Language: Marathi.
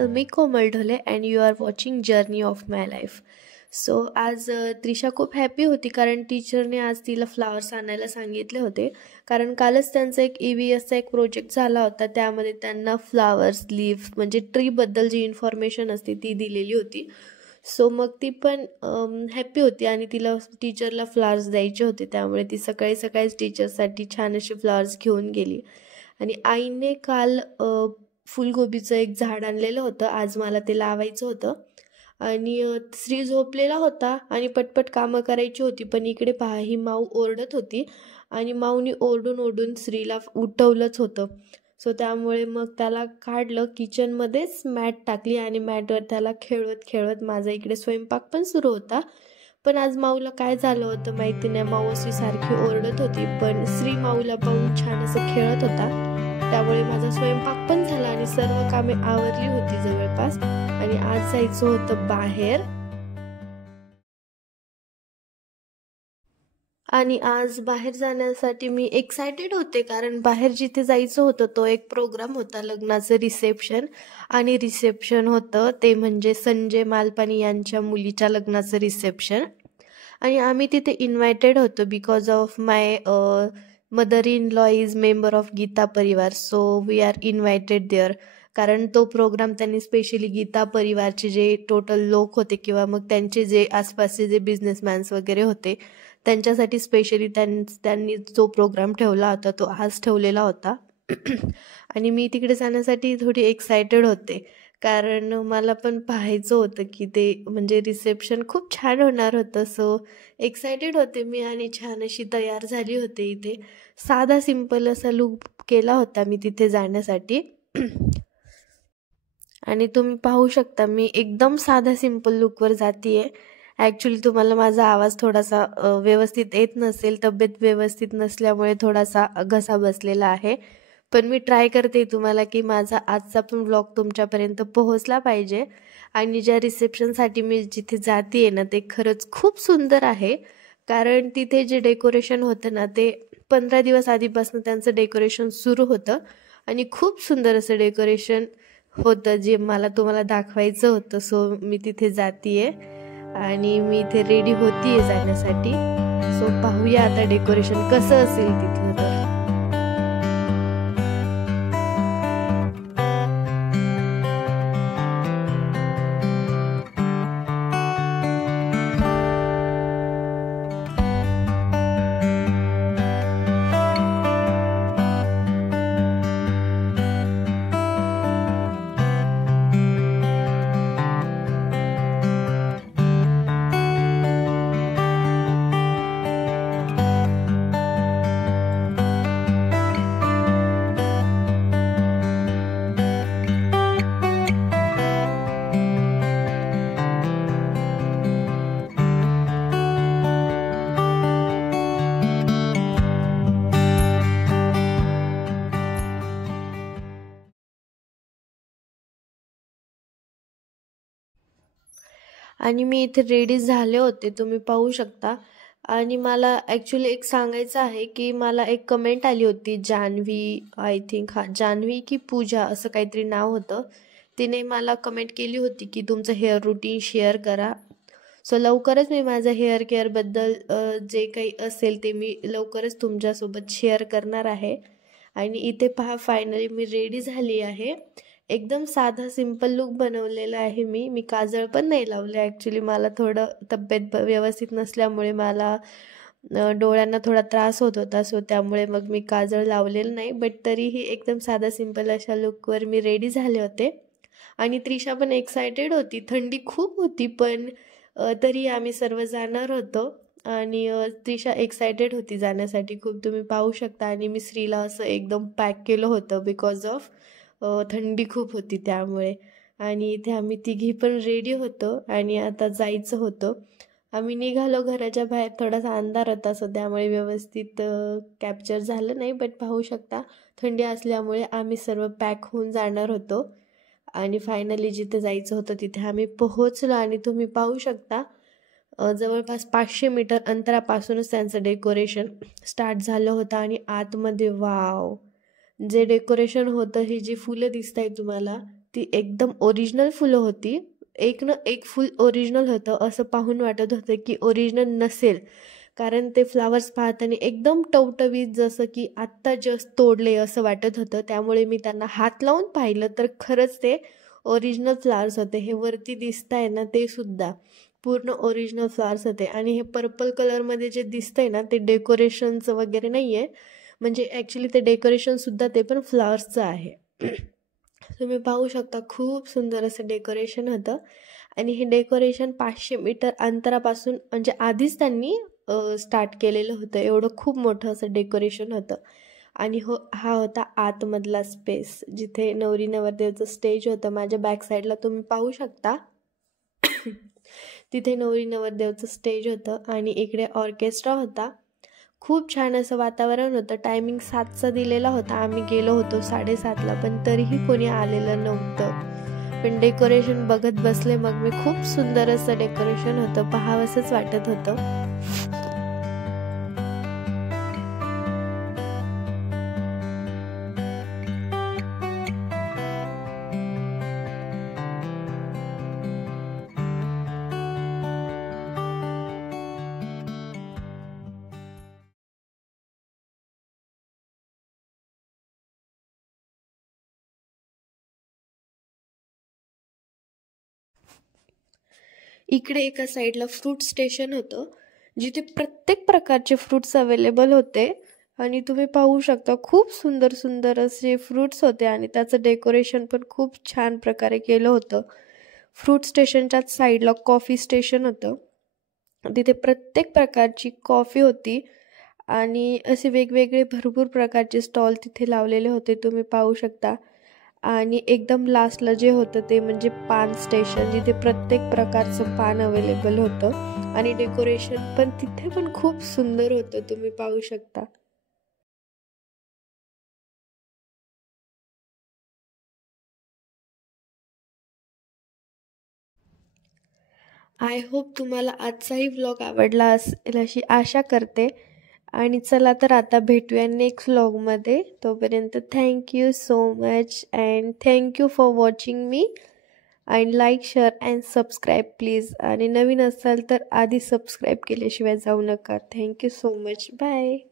चॅनल. मी Komal Dhole and you are watching journey of my life. So आज त्रिशा खूप हॅपी होती कारण टीचरने आज तिला फ्लावर्स आणायला सांगितले होते. कारण कालच त्यांचा एक EVSचा एक प्रोजेक्ट झाला होता, त्यामध्ये त्यांना फ्लावर्स लीव्स म्हणजे ट्रीबद्दल जी इन्फॉर्मेशन असते ती दिलेली होती. सो मग ती पण हॅपी होती आणि तिला टीचरला फ्लावर्स द्यायचे होते, त्यामुळे ती सकाळी सकाळीच टीचरसाठी छान असे फ्लावर्स घेऊन गेली. आणि आईने काल फुलगोबीचं एक झाड आणलेलं होतं, आज मला ते लावायचं होतं. आणि श्री झोपलेला होता आणि पटपट कामं करायची होती, पण इकडे पहा ही माऊ ओरडत होती आणि माऊनी ओरडून ओरडून श्रीला उठवलंच होतं. सो त्यामुळे मग त्याला काढलं, किचनमध्येच मॅट टाकली आणि मॅटवर त्याला खेळवत खेळवत माझा इकडे स्वयंपाक पण सुरू होता. पण आज माऊला काय झालं होतं माहिती नाही, माऊ अशी सारखी ओरडत होती, पण श्री माऊला पाहून छान असं खेळत होता. त्यामुळे माझा स्वयंपाक पण झाला आणि सर्व कामे आवरली होती जवळपास. आणि आज जायचं होतं बाहेर. आणि आज बाहेर जाण्यासाठी मी एक्सायटेड होते, कारण बाहेर जिथे जायचं होतं तो एक प्रोग्राम होता, लग्नाचं रिसेप्शन. आणि रिसेप्शन होतं ते म्हणजे संजय मालपानी यांच्या मुलीच्या लग्नाचं रिसेप्शन. आणि आम्ही तिथे इन्व्हायटेड होतो because of my mother in law is member of Gita Parivar. So we are invited there. कारण तो प्रोग्राम त्यांनी स्पेशली गीता परिवारचे जे टोटल लोक होते किंवा मग त्यांचे जे आसपासचे जे बिझनेसमॅन्स वगैरे होते त्यांच्यासाठी स्पेशली त्यांनी जो प्रोग्राम ठेवला होता तो आज ठेवलेला होता. आणि मी तिकडे जाण्यासाठी थोडी एक्सायटेड होते, कारण मला पण पाहायचं होतं की ते म्हणजे रिसेप्शन खूप छान होणार होतं. सो एक्सायटेड होते मी आणि छान अशी तयार झाली होते. इथे साधा सिंपल असा लुक केला होता मी तिथे जाण्यासाठी. आणि तुम्ही पाहू शकता मी एकदम साधा सिंपल लुकवर जातीये. ॲक्च्युली तुम्हाला माझा आवाज थोडासा व्यवस्थित येत नसेल, तब्येत व्यवस्थित नसल्यामुळे थोडासा घसा बसलेला आहे. पण मी ट्राय करते तुम्हाला की माझा आजचा पण व्लॉग तुमच्यापर्यंत पोहोचला पाहिजे. आणि ज्या रिसेप्शनसाठी मी जिथे जाते ना ते खरंच खूप सुंदर आहे, कारण तिथे जे डेकोरेशन होतं ना ते 15 दिवस आधीपासून त्यांचं डेकोरेशन सुरू होतं आणि खूप सुंदर असं डेकोरेशन होतं जे मला तुम्हाला दाखवायचं होतं. सो मी तिथे जातीये आणि मी इथे रेडी होतीये जाण्यासाठी. सो पाहूया आता डेकोरेशन कसं असेल तिथलं. तर आणि मी इथे रेडी झाले होते, तुम्ही पाहू शकता. आणि मला ॲक्च्युली एक सांगायचं आहे की मला एक कमेंट आली होती, जान्हवी आय थिंक, जान्हवी की पूजा असं काहीतरी नाव होतं. तिने मला कमेंट केली होती की तुमचं हेअर रुटीन शेअर करा. सो लवकरच मी माझं हेअर केअरबद्दल जे काही असेल ते मी लवकरच तुमच्यासोबत शेअर करणार आहे. आणि इथे पहा फायनली मी रेडी झाली आहे. एकदम साधा सिंपल लुक बनवलेला आहे मी काजळ पण नाही लावले. ॲक्च्युली मला थोडं तब्येत व्यवस्थित नसल्यामुळे मला डोळ्यांना थोडा त्रास होत होता. सो त्यामुळे मग मी काजळ लावलेलं नाही, बट तरीही एकदम साधा सिंपल अशा लुकवर मी रेडी झाले होते. आणि त्रिशा पण एक्सायटेड होती, थंडी खूप होती पण तरी आम्ही सर्व जाणार होतो. आणि त्रिशा एक्सायटेड होती जाण्यासाठी खूप, तुम्ही पाहू शकता. आणि मी श्रीला असं एकदम पॅक केलं होतं बिकॉज ऑफ थंडी खूप होती त्यामुळे. आणि इथे आम्ही तिघी पण रेडी होतो आणि आता जायचं होतं. आम्ही निघालो घराच्या बाहेर, थोडासा अंधार होता सो त्यामुळे व्यवस्थित कॅप्चर झालं नाही, बट पाहू शकता थंडी असल्यामुळे आम्ही सर्व पॅक होऊन जाणार होतो. आणि फायनली जिथे जायचं होतं तिथे आम्ही पोहोचलो. आणि तुम्ही पाहू शकता जवळपास 500 मीटर अंतरापासूनच त्यांचं डेकोरेशन स्टार्ट झालं होतं. आणि आतमध्ये वाव जे डेकोरेशन होतं, ही जी फुलं दिसत आहे तुम्हाला ती एकदम ओरिजिनल फुलं होती. एक न एक फुल ओरिजिनल होतं. असं पाहून वाटत होतं की ओरिजिनल नसेल, कारण ते फ्लावर्स पाहताना एकदम टवटवीत, जसं की आत्ता जस्ट तोडले असं वाटत होतं. त्यामुळे मी त्यांना हात लावून पाहिलं तर खरंच ते ओरिजिनल फ्लावर्स होते. हे वरती दिसताय ना, ते सुद्धा पूर्ण ओरिजिनल फ्लावर्स होते. आणि हे पर्पल कलरमध्ये जे दिसतंय ना, ते डेकोरेशनचं वगैरे नाही आहे, म्हणजे ॲक्च्युली ते डेकोरेशनसुद्धा ते पण फ्लावर्सचं आहे. तुम्ही पाहू शकता, खूप सुंदर असं डेकोरेशन होतं. आणि हे डेकोरेशन 500 मीटर अंतरापासून, म्हणजे आधीच त्यांनी स्टार्ट केलेलं होतं. एवढं खूप मोठं असं डेकोरेशन होतं. आणि हा होता आतमधला स्पेस, जिथे नवरी नवरदेवचं स्टेज होतं. माझ्या बॅक साईडला तुम्ही पाहू शकता. तिथे नवरी नवरदेवचं स्टेज होतं आणि इकडे ऑर्केस्ट्रा होता. खूप छान असं वातावरण होतं. टायमिंग 7चा दिलेला होता. आम्ही गेलो होतो 7:30ला, पण तरीही कोणी आलेलं नव्हतं. पण डेकोरेशन बघत बसले मग मी. खूप सुंदर असं डेकोरेशन होतं, पाहावंसंच वाटत होतं. इकडे एका साईडला फ्रूट स्टेशन होतं, जिथे प्रत्येक प्रकारचे फ्रूट्स अवेलेबल होते. आणि तुम्ही पाहू शकता, खूप सुंदर सुंदर असे फ्रूट्स होते आणि त्याचं डेकोरेशन पण खूप छान प्रकारे केलं होतं. फ्रूट स्टेशनच्याच साईडला कॉफी स्टेशन होतं. तिथे प्रत्येक प्रकारची कॉफी होती आणि असे वेगवेगळे भरपूर प्रकारचे स्टॉल तिथे लावलेले होते, तुम्ही पाहू शकता. आणि एकदम लास्टला जे होतं ते म्हणजे पान स्टेशन, जिथे प्रत्येक प्रकारचं पान अवेलेबल होतं. आणि डेकोरेशन पण तिथे पण खूप सुंदर होतं, तुम्ही पाहू शकता. आय होप तुम्हाला आजचाही व्लॉग आवडला असेल अशी आशा करते. आणि चला तर आता भेटूया नेक्स्ट व्लॉगमध्ये. तोपर्यंत thank you so much and thank you for watching me. And like, share and subscribe please. आणि नवीन असाल तर आधी सबस्क्राईब केल्याशिवाय जाऊ नका. Thank you so much. बाय.